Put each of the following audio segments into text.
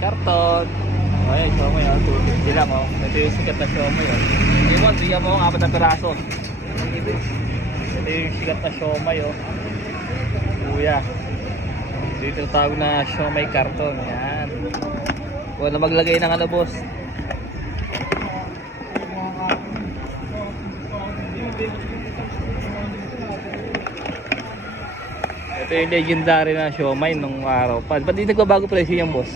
Karton. Okay, siomay oh. 250 lang oh. Ito yung sikat na siomay oh. Ibon, bigyan mo akong 4 na piraso. Ito yung sikat na siomay oh. Kuya. Dito tawag na siomay karton. Yan. Huwag na maglagay ng ano boss. Ito yung legendary na siomay nung araw pa. Ba't di nagbabago presyo yung boss?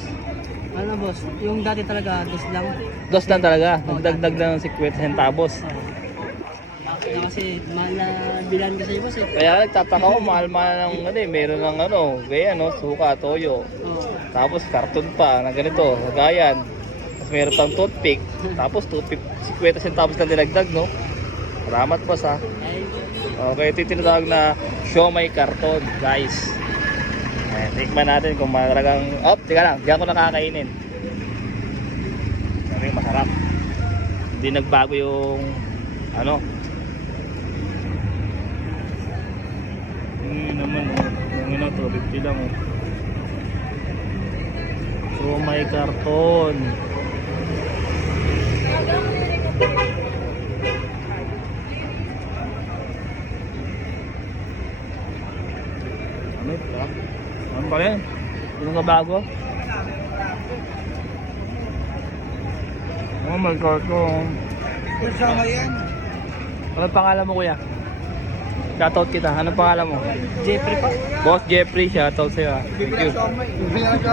Ano boss, yung dati talaga, dos lang. Dos lang talaga. Nagdagdag lang ng 50 centavos. Na kasi mahal na bilan kasi boss eh. Kaya nagtataka ko, mahal-mahal ng ano eh. Meron ng ano, kaya ano, suka, toyo. Oo. Tapos karton pa na ganito, lagayan. Tapos meron pang toothpick. Tapos toothpick, 50 centavos lang dinagdag, no? Salamat boss ha. Ay, Okay, ito yung tinatawag na siomay karton, guys. Ayan, tikman natin kung talagang... Oh, teka lang, diyan ko nakakainin. Sabi, masarap. Hindi nagbago yung... Ano? Hindi naman, oh. Yung ina to, 50 lang, oh. Siomay karton. Ano ito? Ano ba yan? Hindi ka bago? Oh my God ko. kasama yan. Ano pangalan mo kuya? Shoutout kita. Ano pangalan mo? Jeffrey pa. Boss Jeffrey, shoutout sa'yo ha. Thank you.